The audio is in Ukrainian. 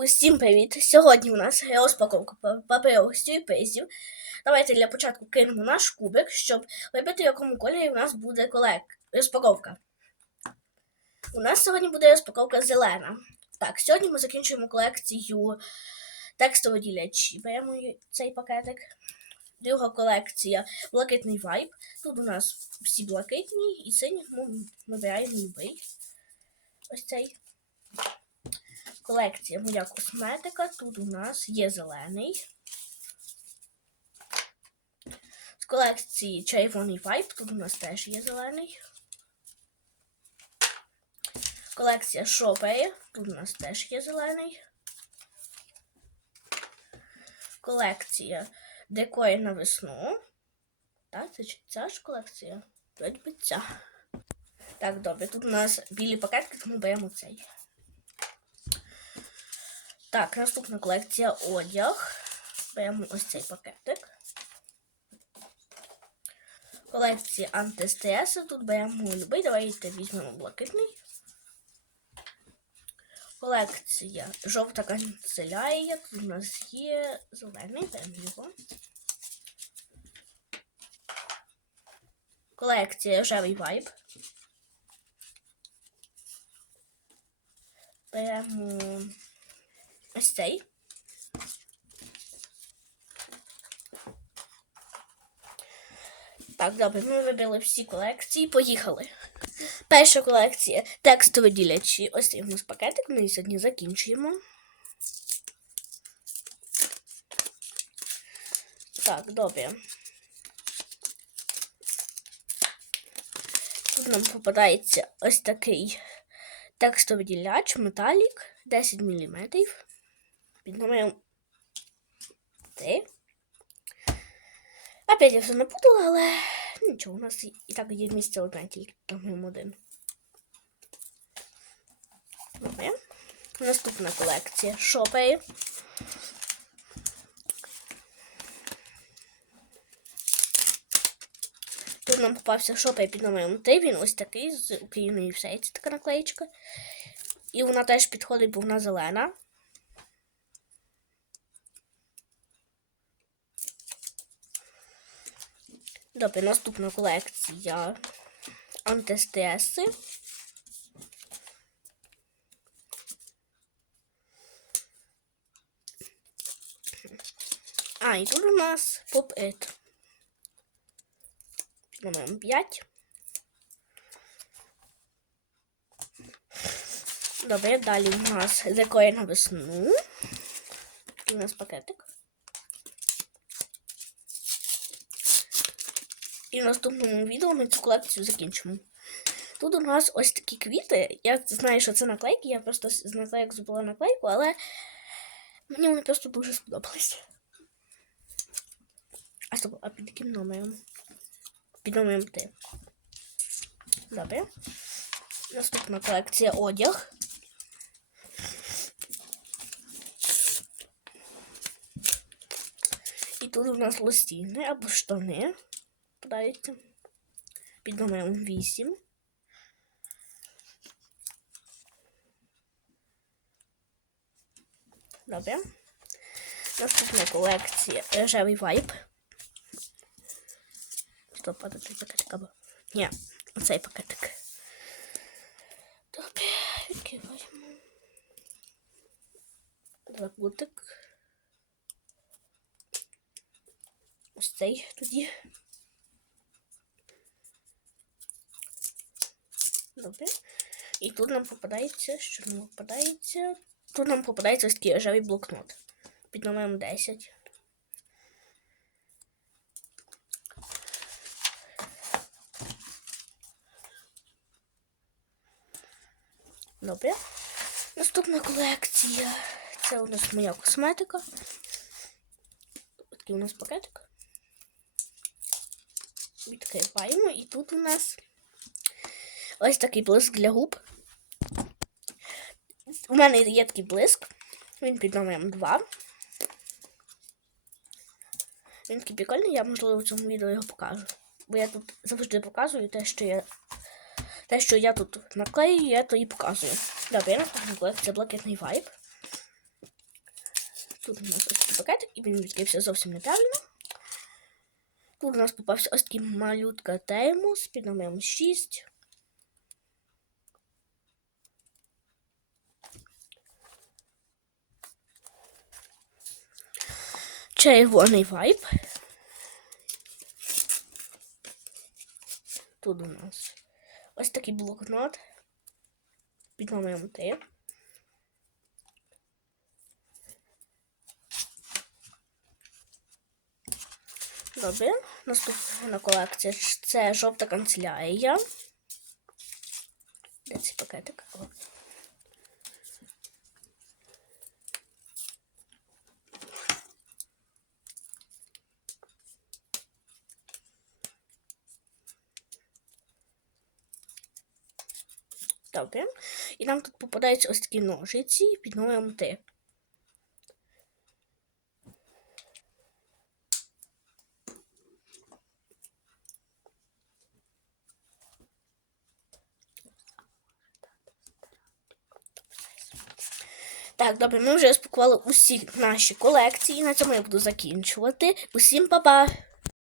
Усім привіт! Сьогодні у нас розпаковка па- паперових сюрпризів. Давайте для початку кинемо наш кубик, щоб вибити, в якому кольорі у нас буде колек... розпаковка. У нас сьогодні буде розпаковка зелена. Так, сьогодні ми закінчуємо колекцію текстові ділячі. Беремо цей пакетик. Друга колекція блакитний вайб. Тут у нас всі блакитні і сині, тому вибираємо любий. Ось цей колекція моя косметика. Тут у нас є зелений. З колекції червоний вайп. Тут у нас теж є зелений. Колекція шопери. Тут у нас теж є зелений. Колекція декори на весну. Так, це ця ж колекція? Вроді ця. Так, добре, тут у нас білі пакетки, тому беремо цей. Так, наступна колекція одяг. Беремо ось цей пакетик. Колекція антистресу. Тут беремо любий. Давайте візьмемо блакитний. Колекція жовта канцелярія. Тут у нас є зелений, беремо його. Колекція рожевий вайб. Беремо ось цей. Так, добре, ми вибрали всі колекції. Поїхали. Перша колекція текстові ділячі. Ось цей у нас пакетик. Ми її сьогодні закінчуємо. Так, добре. Тут нам попадається ось такий текстовий діляч, металік 10 мм. Під номером 3. Опять я все напутала, але нічого, у нас і так є місце одне тільки номером 1. Добре. Наступна колекція шопери. Тут нам попався шопер під номером 3. Він ось такий з Україною все. Це така наклеєчка. І вона теж підходить, бо вона зелена. Добре, наступна колекція антистреси. А, і тут у нас поп-ит. Номером 5. Добре, далі у нас декори на весну. У нас пакетик. І в наступному відео ми цю колекцію закінчимо. Тут у нас ось такі квіти. Я знаю, що це наклейки, я просто з наклейок зробила наклейку, але мені вони просто дуже сподобались. А стоп, а під яким номером? Під номером 3. Добре. Наступна колекція одяг. І тут у нас лосіни або штани. Подаються. Під номером 8. Добре. Наступна колекція рожевий вайб. Стоп, а цей пакетик або. Ні, оцей пакетик. Добре, відкриваємо. Блакутик. Ось цей тоді. Добре. І тут нам попадається, що нам попадається. Тут нам попадається ось такий рожевий блокнот. Під номером 10. Добре. Наступна колекція. Це у нас моя косметика. Такий у нас пакетик. Відкриваємо. І тут у нас ось такий блиск для губ. У мене є такий блиск. Він під номером 2. Він такий прикольний, я можливо в цьому відео його покажу. Бо я тут завжди показую те, що я. Те, що я тут наклею, я то і показую. Добре, наступна колекція блакитний вайб. Тут у нас ось такий пакетик, і він відкрився зовсім неправильно. Тут у нас попався ось такий малютка термос під номером 6. Червоний вайп. Тут у нас ось такий блокнот під номером 3. Добре. Наступна колекція це жовта канцелярія. Де цей пакетик? О. Добре. І нам тут попадаються ось такі ножиці під номером 3. Так, добре, ми вже розпакували усі наші колекції. На цьому я буду закінчувати. Усім па-па!